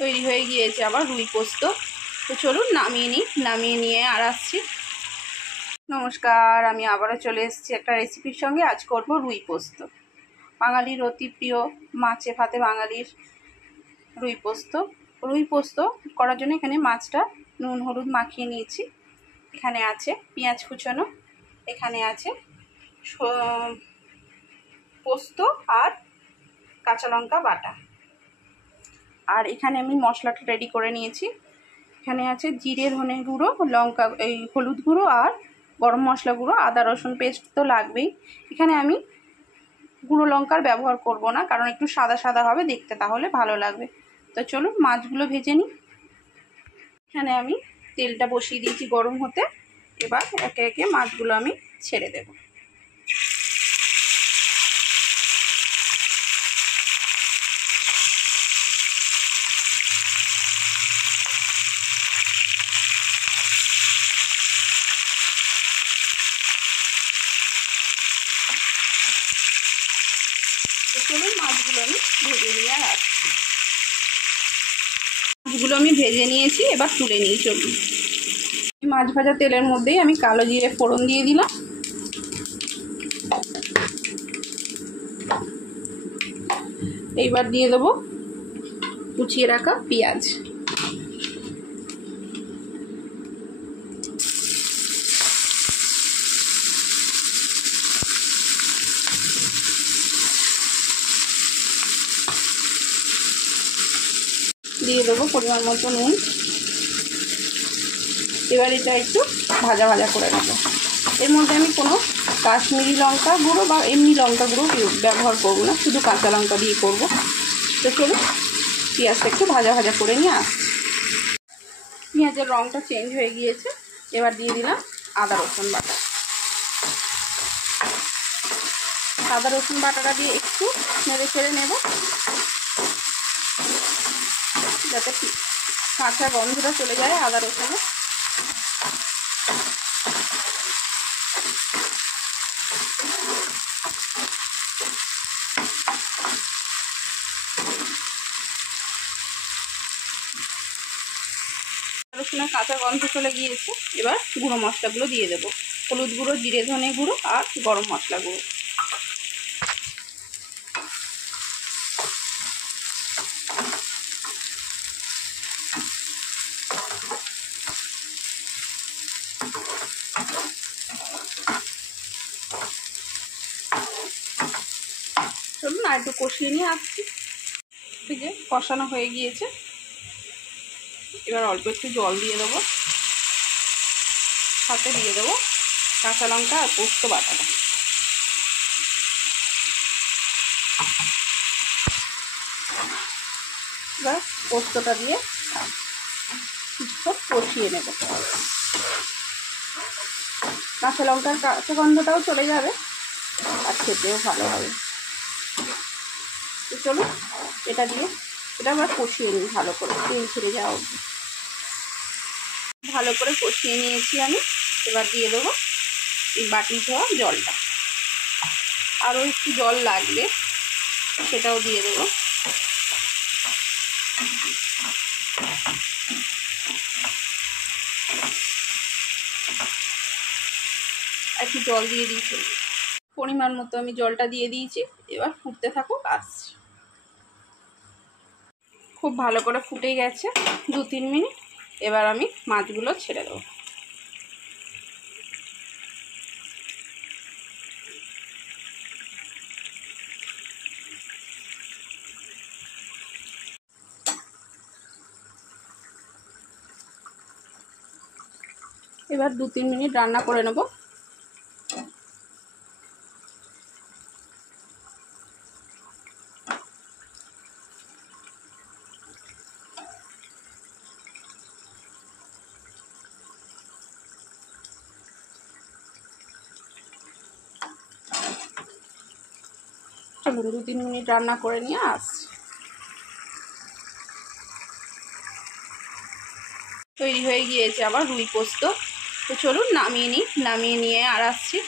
তৈরি হয়ে গিয়েছে আবার রুই পোস্ত। তো চলুন নামিয়ে নিই, নামিয়ে নিয়ে আর আসছি। নমস্কার, আমি আবারও চলে এসেছি একটা রেসিপির সঙ্গে। আজ করব রুই পোস্ত, বাঙালির অতি প্রিয়, মাছে ভাতে বাঙালির রুই পোস্ত। রুই পোস্ত করার জন্য এখানে মাছটা নুন হলুদ মাখিয়ে নিয়েছি। এখানে আছে পেঁয়াজ কুচোনো, এখানে আছে পোস্ত আর কাঁচা লঙ্কা বাটা, আর এখানে আমি মশলাটা রেডি করে নিয়েছি। এখানে আছে জিরে ধনে গুঁড়ো, লঙ্কা এই হলুদ গুঁড়ো আর গরম মশলা গুঁড়ো, আদা রসুন পেস্ট তো লাগবেই। এখানে আমি গুঁড়ো লঙ্কার ব্যবহার করব না, কারণ একটু সাদা সাদা হবে দেখতে, তাহলে ভালো লাগবে। তো চলুন মাছগুলো ভেজে নিই। এখানে আমি তেলটা বসিয়ে দিয়েছি গরম হতে। এবার একে একে মাছগুলো আমি ছেড়ে দেব। চলুন মাছগুলো আমি ভেজে নিয়ে আসছি। মাছগুলো আমি ভেজে নিয়েছি, এবার তুলে নিই। চলুন মাছ ভাজা তেলের মধ্যেই আমি কালো জিরে ফোড়ন দিয়ে দিলাম। এইবার দিয়ে দেবো কুচিয়ে রাখা পেঁয়াজ। দিয়ে দেবো পরিমাণ মতো নুন। এবার এটা একটু ভাজা ভাজা করে নেব। এর মধ্যে আমি কোনো কাশ্মীরি লঙ্কা গুঁড়ো বা এমনি লঙ্কা গুঁড়ো ব্যবহার করব না, শুধু কাঁচা লঙ্কা দিয়ে করব। তো চলুন পেঁয়াজটা একটু ভাজা ভাজা করে নিয়ে আসছি। পেঁয়াজের রঙটা চেঞ্জ হয়ে গিয়েছে। এবার দিয়ে দিলাম আদা রসুন বাটা। আদা রসুন বাটাটা দিয়ে একটু নেড়ে চেড়ে নেব, যাতে কাঁচা গন্ধটা চলে যায় আদা রসুনের। রসুনের কাঁচা গন্ধ চলে গিয়েছে। এবার গুঁড়ো মশলাগুলো দিয়ে দেবো। হলুদ গুঁড়ো, জিরে ধনে গুঁড়ো আর গরম মশলা গুঁড়ো। চলুন আর একটু কষিয়ে নিয়ে আসছি। ঠিক আছে, কষানো হয়ে গিয়েছে। এবার অল্প একটু জল দিয়ে দেবো, সাথে দিয়ে দেবো কাঁচা লঙ্কা আর পোস্ত বাটাটা। এবার পোস্তটা দিয়ে কিছুক্ষণ কষিয়ে নেব। কাঁচা লঙ্কার কাঁচা গন্ধটাও চলে যাবে আর খেতেও ভালো হবে। তো চলুন এটা দিয়ে এটা আবার কষিয়ে নিই ভালো করে, তেল ছেড়ে যাওয়া অবধি। ভালো করে কষিয়ে নিয়েছি আমি। এবার দিয়ে দেবো এই বাটি ধোয়া জলটা। আরও একটু জল লাগবে, সেটাও দিয়ে দেবো। একটু জল দিয়ে দিয়েছি, পরিমাণ মতো আমি জলটা দিয়ে দিয়েছি। এবার ফুটতে থাকুক, আসছি। খুব ভালো করে ফুটে গেছে 2-3 মিনিট। এবার আমি মাছগুলো ছেড়ে দেবো। এবার 2-3 মিনিট রান্না করে নেব। চলুন 2-3 মিনিট রান্না করে নিয়ে আসছি। তৈরি হয়ে গিয়েছে আবার রুই পোস্ত। তো চলুন নামিয়ে নিই, নামিয়ে নিয়ে আর আসছি।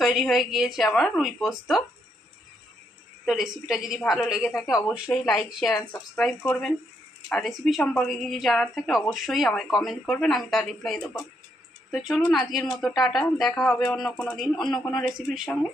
তৈরি হয়ে গিয়েছে আবার রুই পোস্ত। তো রেসিপিটা যদি ভালো লেগে থাকে অবশ্যই লাইক, শেয়ার অ্যান্ড সাবস্ক্রাইব করবেন। আর রেসিপি সম্পর্কে কিছু জানার থাকে অবশ্যই আমায় কমেন্ট করবেন, আমি তার রিপ্লাই দেবো। তো চলুন আজকের মতো টাটা, দেখা হবে অন্য কোনো দিন অন্য কোনো রেসিপির সঙ্গে।